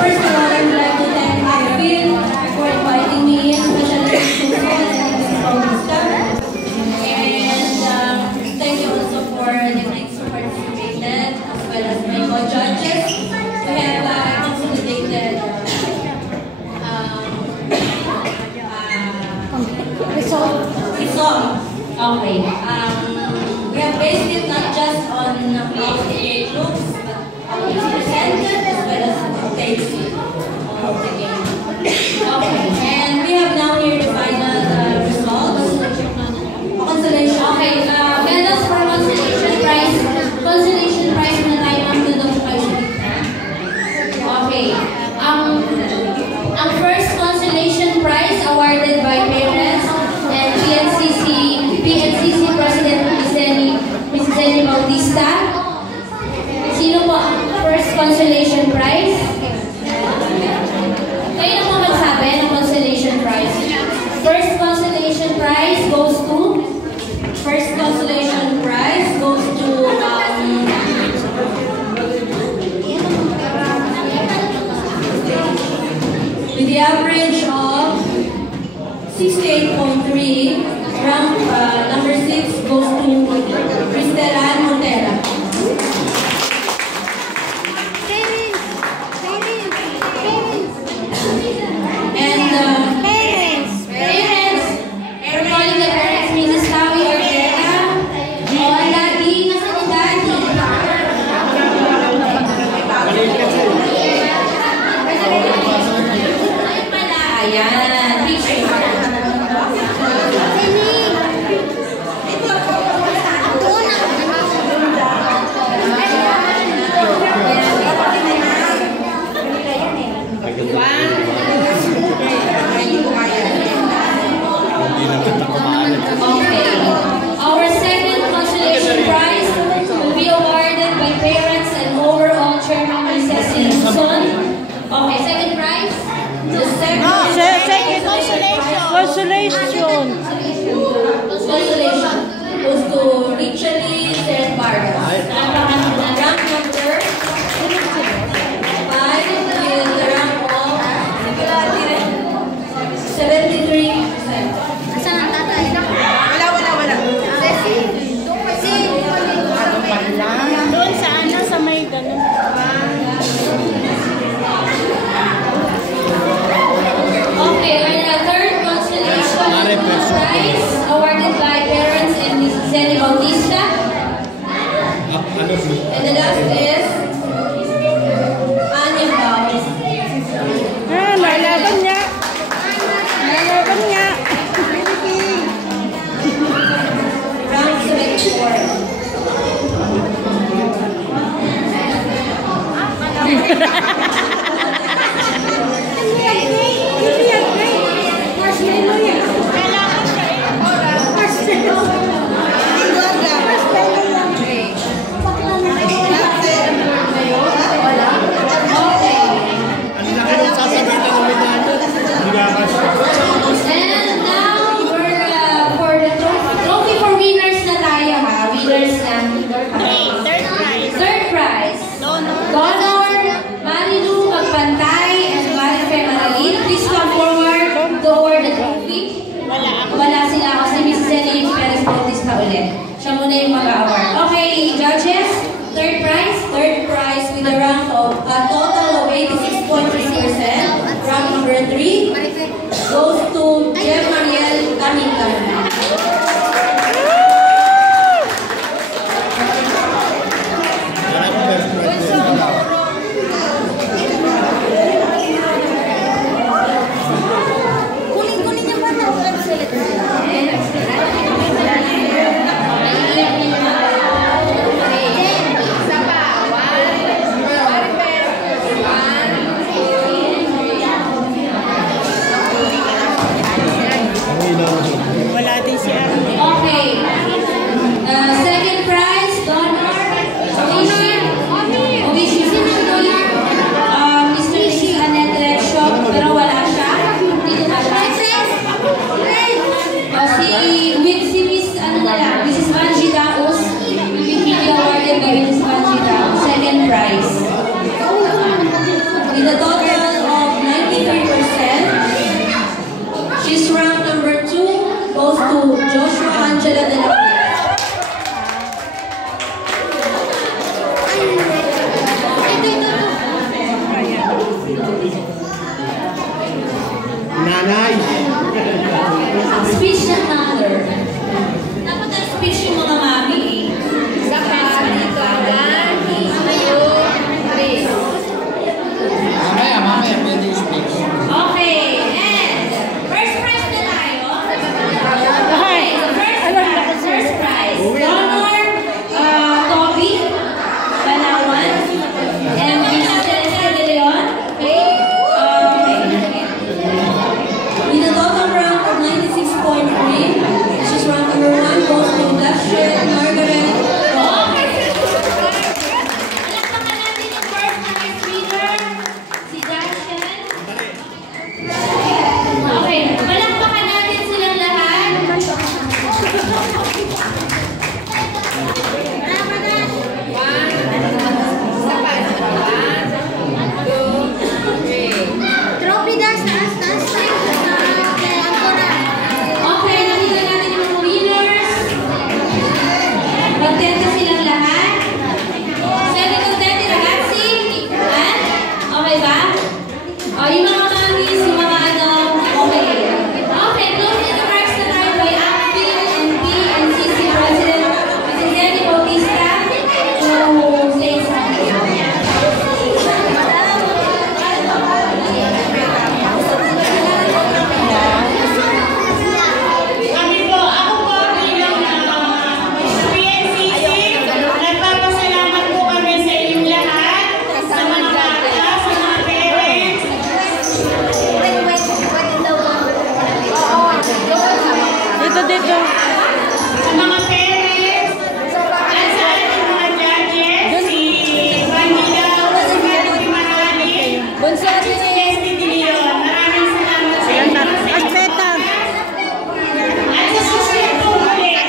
First of all, I would like to thank Phil for inviting me, especially Susan and staff. And thank you also for the next who participated, as well as my co-judges. We have consolidated result. Okay. We have based it not just on how the game looks, but how it's presented as well as the taste of the game. Okay. And we have now here the final results. Consolation. Okay. Medals for consolation prize. Consolation prize na tayo ang dudok kayo. Okay. Ang first consolation prize awarded by parents and PNCC President Mrs. Jenny Bautista. Sino po ang first consolation prize? Kayo na po magsabi ng consolation prize. First consolation prize goes to with the average of 68.3, rank number 6 goes to Cristela Montera. And parents, we're calling the parents, Mrs. Tawi Ortega. Oh, Daddy, nasa ni Daddy? Ayun pala, ayan. Picture. Okay. Our second consolation prize will be awarded by parents and overall chairman Mrs. Simpson. Okay, second prize. The second consolation goes to Richely Seth Vargas. Rank number 5 with the rank of 73%. doon sa ano sa may ganun. Okay, and the third consolation prize awarded by parents and Mrs. Jenny Bautista. And the last is Anya Bao. Lalaban niya. Rank 74. And now we're for the trophy for winners na tayo ha. Winners na. Third prize. Donor Marilu Magpantay and Marife Maralin. Please come forward to award the trophy. Wala sila kasi Miss Jenny Perez Bautista ulit. Siya muna yung mag-award. Okay, judges. Third prize with a rank of a total of 86.3%. Rank number 3 goes to Jem Mariel Camintan. Congratulations!